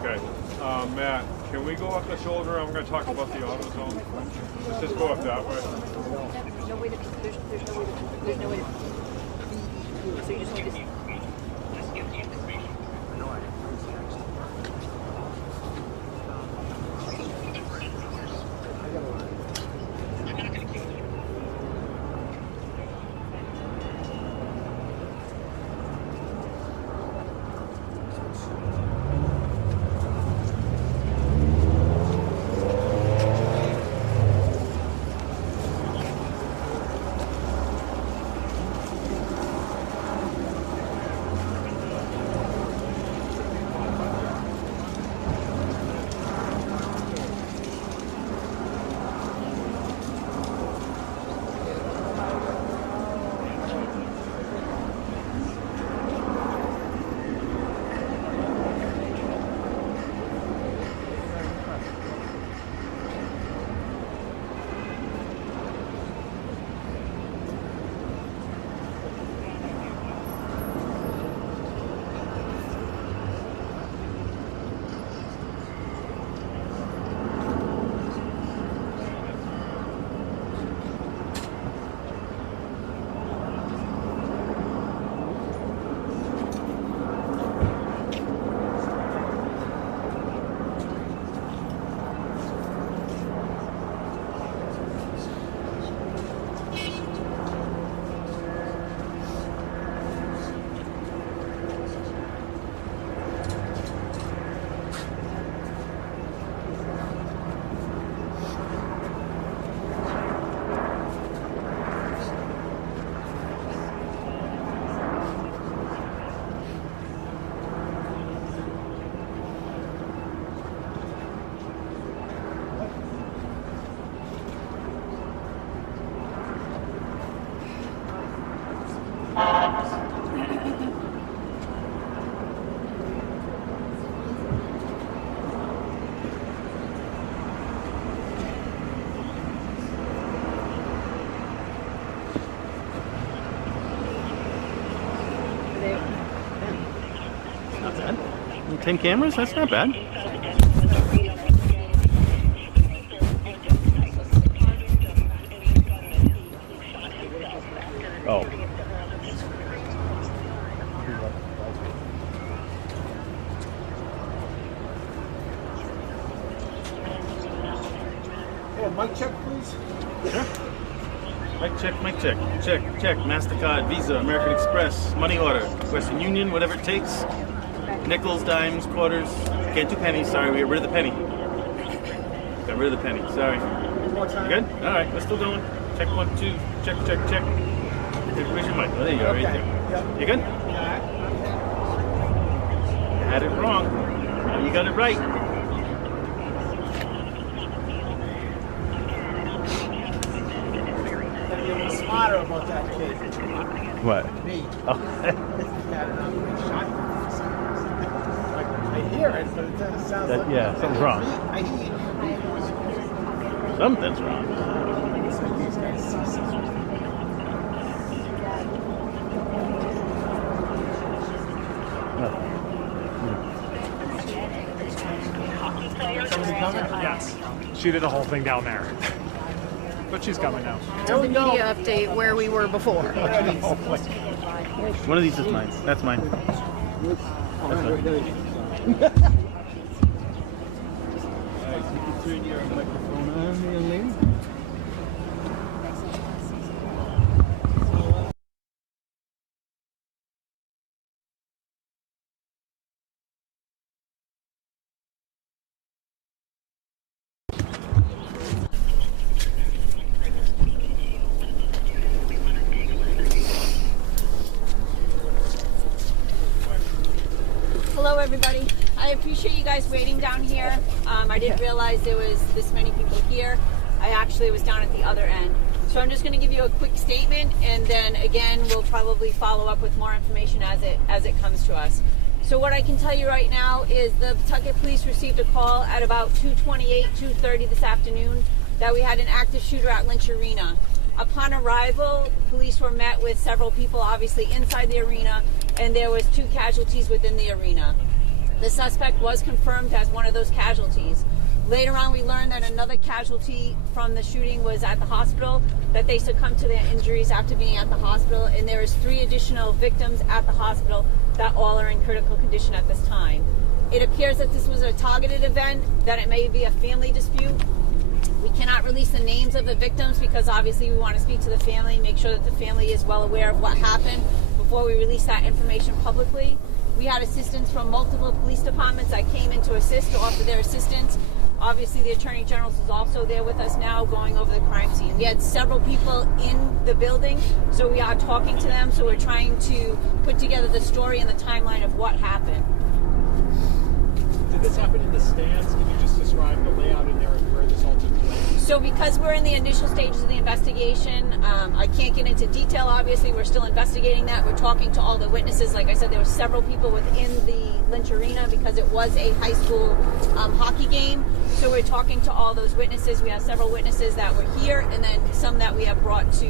Okay. Matt, can we go up the shoulder? I'm going to talk about the auto zone. Let's just go up that way. There's no way to. So you just need to. Not bad. 10 cameras? That's not bad. Oh. Oh, mic check, please. Sure. Mic check. Check. MasterCard, Visa, American Express, money order, Western Union, whatever it takes. Nickels, dimes, quarters. Can't do pennies, sorry. We got rid of the penny. Sorry. You good? All right, we're still going. Check 1, 2. Check. Where's your mic? Oh, there you go, right there. Yep. You good? Had it wrong. Now you got it right. Gotta be a little smarter about that kid. What? Me. Oh. I hear it, but it doesn't sound like... Yeah, something's wrong. I hear it. Something's wrong. It's like these guys see something. Somebody coming? Yes. She did the whole thing down there. But she's coming now. The media update where we were before. One of these is mine. That's mine. That's mine. Turn your microphone on there, lady. Hello, everybody. I appreciate you guys waiting down here. I didn't realize there was this many people here. I actually was down at the other end. So I'm just going to give you a quick statement, and then again, we'll probably follow up with more information as it comes to us. So what I can tell you right now is the Pawtucket Police received a call at about 2:28, 2:30 this afternoon that we had an active shooter at Lynch Arena. Upon arrival, police were met with several people obviously inside the arena, and there was 2 casualties within the arena. The suspect was confirmed as one of those casualties. Later on, we learned that another casualty from the shooting was at the hospital, that they succumbed to their injuries after being at the hospital, and there is 3 additional victims at the hospital that all are in critical condition at this time. It appears that this was a targeted event, that it may be a family dispute. We cannot release the names of the victims because obviously we want to speak to the family, make sure that the family is well aware of what happened before we release that information publicly. We had assistance from multiple police departments that came in to assist, to offer their assistance. Obviously, the Attorney General is also there with us now going over the crime scene. We had several people in the building, so we are talking to them. So we're trying to put together the story and the timeline of what happened. Did this happen in the stands? Can you just describe the layout in there and where this all took place? So because we're in the initial stages of the investigation, I can't get into detail, obviously. We're still investigating that. We're talking to all the witnesses. Like I said, there were several people within the Lynch Arena because it was a high school hockey game. So we're talking to all those witnesses. We have several witnesses that were here, and then some that we have brought to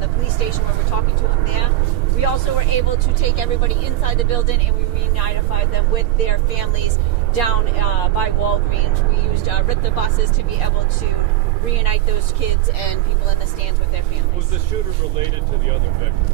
the police station where we're talking to them there. We also were able to take everybody inside the building, and we reunified them with their families down by Walgreens. We used RITA buses to be able to reunite those kids and people in the stands with their families. Was the shooter related to the other victims?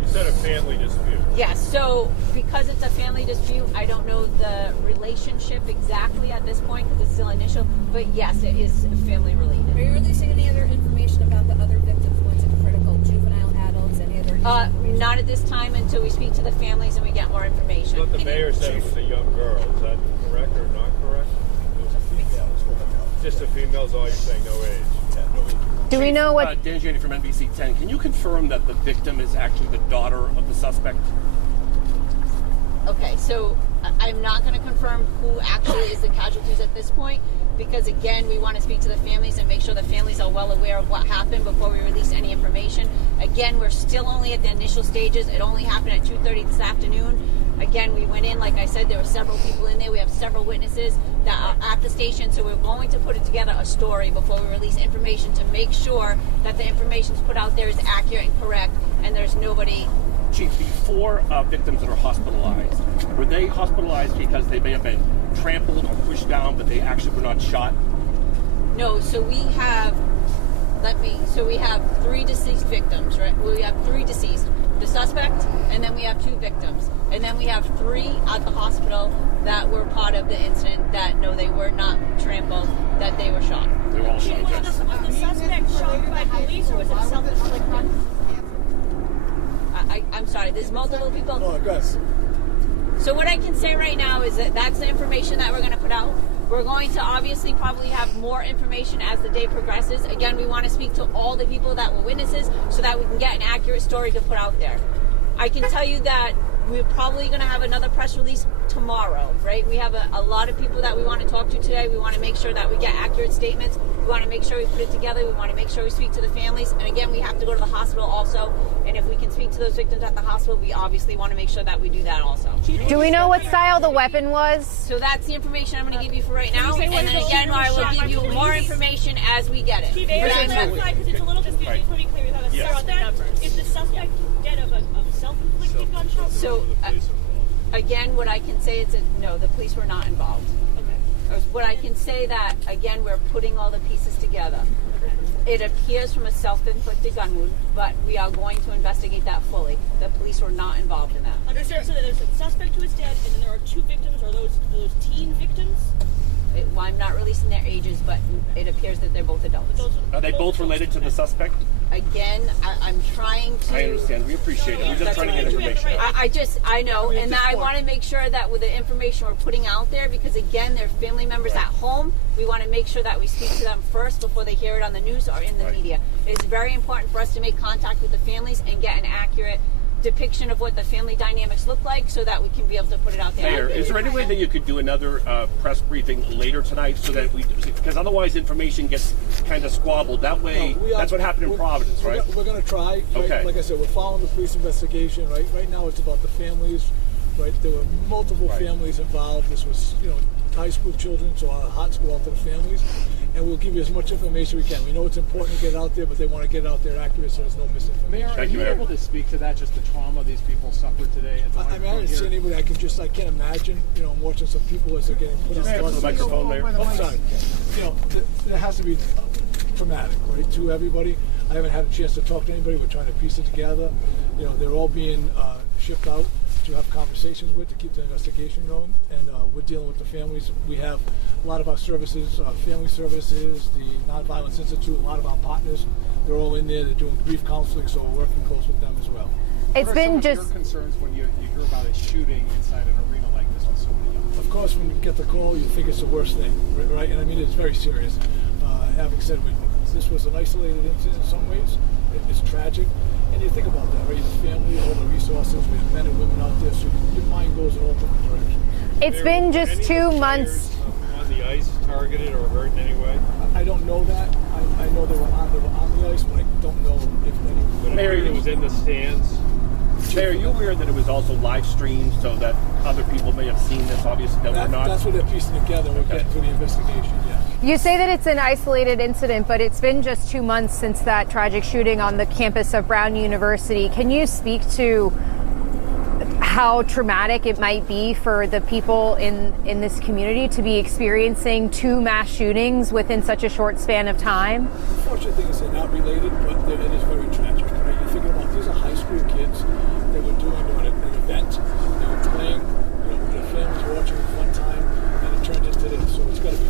You said a family dispute. Yes, so because it's a family dispute, I don't know the relationship exactly at this point because it's still initial, but yes, it is family related. Are you releasing any other information about the other victims, ones in critical, juvenile, adults, any other information? Not at this time until we speak to the families and we get more information. But the mayor said it was a young girl. Is that correct or not correct? It was a female. Just a female's all you're saying, no age. Yeah, no age. Do we know what? Dan Janney from NBC 10. Can you confirm that the victim is actually the daughter of the suspect? Okay, so I'm not going to confirm who actually is the casualties at this point because, again, we want to speak to the families and make sure the families are well aware of what happened before we release any information. Again, we're still only at the initial stages. It only happened at 2:30 this afternoon. Again, we went in, like I said, there were several people in there. We have several witnesses that are at the station, so we're going to put it together a story before we release information to make sure that the information put out there is accurate and correct, and there's nobody. Chief, the 4 victims that are hospitalized, were they hospitalized because they may have been trampled or pushed down, but they actually were not shot? No, so we have, we have 3 deceased victims, right? We have 3 deceased. The suspect, and then we have 2 victims. And then we have 3 at the hospital that were part of the incident that, no, they were not trampled, that they were shot. They were all shot. Was the suspect shot by police or was it self-inflicted? I'm sorry, there's multiple people. Oh, I guess. So what I can say right now is that that's the information that we're going to put out. We're going to obviously probably have more information as the day progresses. Again, we want to speak to all the people that were witnesses so that we can get an accurate story to put out there. I can tell you that we're probably going to have another press release tomorrow, right? We have a lot of people that we want to talk to today. We want to make sure that we get accurate statements. We want to make sure we put it together. We want to make sure we speak to the families. And again, we have to go to the hospital also. And if we can speak to those victims at the hospital, we obviously want to make sure that we do that also. Do we know what style the weapon was? So that's the information I'm going to give you for right now. And then again, I will give you more information as we get it. Chief, because it's a little confusing. Let me be clear. We have a suspect. Is the suspect dead of a self-inflicted gunshot? So, again, what I can say is that no, the police were not involved. Okay. What I can say that, again, we're putting all the pieces together. It appears from a self-inflicted gun wound, but we are going to investigate that fully. The police were not involved in that. Understand? So there's a suspect who is dead, and then there are 2 victims. Are those teen victims? Well, I'm not releasing their ages, but it appears that they're both adults. Are they both related to the suspect? Again, I'm trying to... I understand. We appreciate it. We're just trying to get information. I know, and I want to make sure that with the information we're putting out there, because again, they're family members at home, we want to make sure that we speak to them first before they hear it on the news or in the media. It's very important for us to make contact with the families and get an accurate depiction of what the family dynamics look like so that we can be able to put it out there. Mayor, is there any way that you could do another press briefing later tonight so that because otherwise information gets kind of squabbled. That way, that's what happened in Providence, right? We're going to try. Right? Okay. Like I said, we're following the police investigation. Right now, it's about the families. Right, there were multiple families involved. This was, high school children, so our hearts go out to the families. and we'll give you as much information we can. We know it's important to get out there, but they want to get out there accurate so there's no misinformation. Mayor, are you able to speak to that, just the trauma these people suffered today? At the I mean, I didn't see anybody. I can't imagine, you know, watching some people as they're getting put on the microphone there. Oh, sorry. You know, it has to be traumatic, right, to everybody. I haven't had a chance to talk to anybody. We're trying to piece it together. You know, they're all being shipped out to have conversations with to keep the investigation going, and we're dealing with the families. We have a lot of our services, family services, the Nonviolence Institute, a lot of our partners. They're all in there. They're doing grief counseling, so we're working close with them as well. It's been just. What are some of your concerns when you hear about a shooting inside an arena like this with so many young people? Of course, when you get the call, you think it's the worst thing, right? And I mean, it's very serious. Having said this was an isolated incident in some ways. It's tragic. And you think about that, right? The family, all the resources, we have men and women out there, so your mind goes in all different directions. It's been just 2 months. On the ice, targeted or hurt in any way? I don't know that. I know they were on the ice, but I don't know if anyone. Mayor, it was in the stands. Mayor, are you aware that it was also live streamed so that other people may have seen this, obviously, that we're not? That's what they're piecing together. We're getting through the investigation, yeah. You say that it's an isolated incident, but it's been just 2 months since that tragic shooting on the campus of Brown University. Can you speak to how traumatic it might be for the people in this community to be experiencing 2 mass shootings within such a short span of time? The fortunate thing is they're not related, but it is very tragic, right? You're thinking about these are high school kids. They were doing an event. They were playing, you know, with their families watching a fun time, and it turned into this. So it's got to be.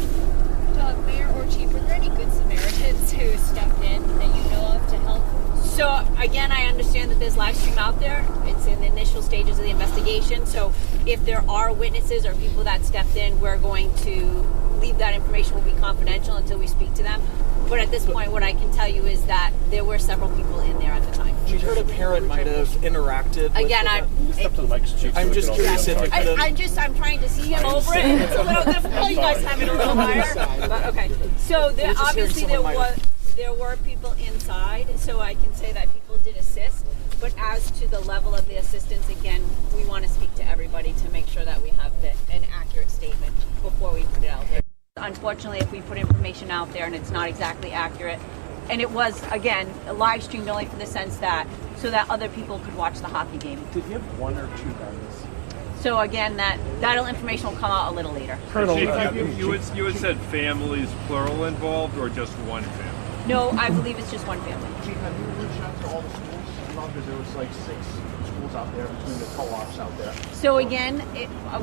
Mayor or Chief, were there any good Samaritans who stepped in that you know of to help? So again, I understand that there's live stream out there. It's in the initial stages of the investigation. So if there are witnesses or people that stepped in, we're going to leave that information will be confidential until we speak to them. But at this point, what I can tell you is that there were several people in there at the time. We heard a parent might have interacted. Again, I'm just curious if I'm trying to see him over it. It's a little difficult. You guys have it a little higher. But okay. So there, obviously there were people inside, so I can say that people did assist. But as to the level of the assistance, again, we want to speak to everybody to make sure that we have an accurate statement before we put it out there. Unfortunately, if we put information out there and it's not exactly accurate, and it was, again, live streamed only for the sense that, so that other people could watch the hockey game. Did you have 1 or 2 guns? So again, that information will come out a little later. Chief, you had said families, plural, involved, or just one family? No, I believe it's just one family. Chief, have you reached out to all the schools? Because there was like 6 schools out there between the co-ops out there. So again,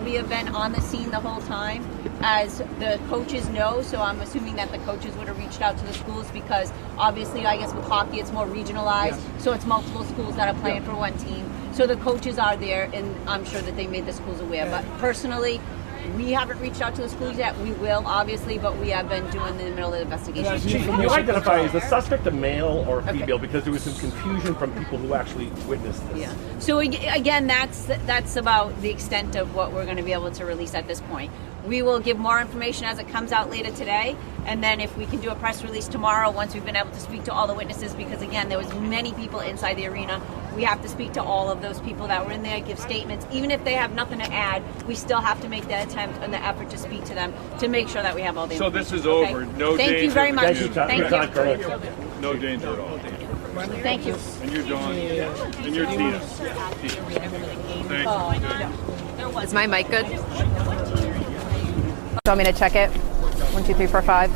we have been on the scene the whole time, as the coaches know. So I'm assuming that the coaches would have reached out to the schools because obviously, I guess with hockey, it's more regionalized. Yes. So it's multiple schools that are playing for one team. So the coaches are there, and I'm sure that they made the schools aware. But personally, we haven't reached out to the schools yet. We will, obviously, but we have been doing the middle of the investigation. Chief, can you identify is the suspect a male or a female? Because there was some confusion from people who actually witnessed this. Yeah. So again, that's about the extent of what we're going to be able to release at this point. We will give more information as it comes out later today, and then if we can do a press release tomorrow once we've been able to speak to all the witnesses, because again, there was many people inside the arena. We have to speak to all of those people that were in there, give statements. Even if they have nothing to add, we still have to make the attempt and the effort to speak to them to make sure that we have all the information. So this is over. Okay? No danger. Thank you very much. Thank you. No danger at all. Thank you. And you're Dawn. And you're Tina. Thank you. Is my mic good? Do you want me to check it? 1, 2, 3, 4, 5.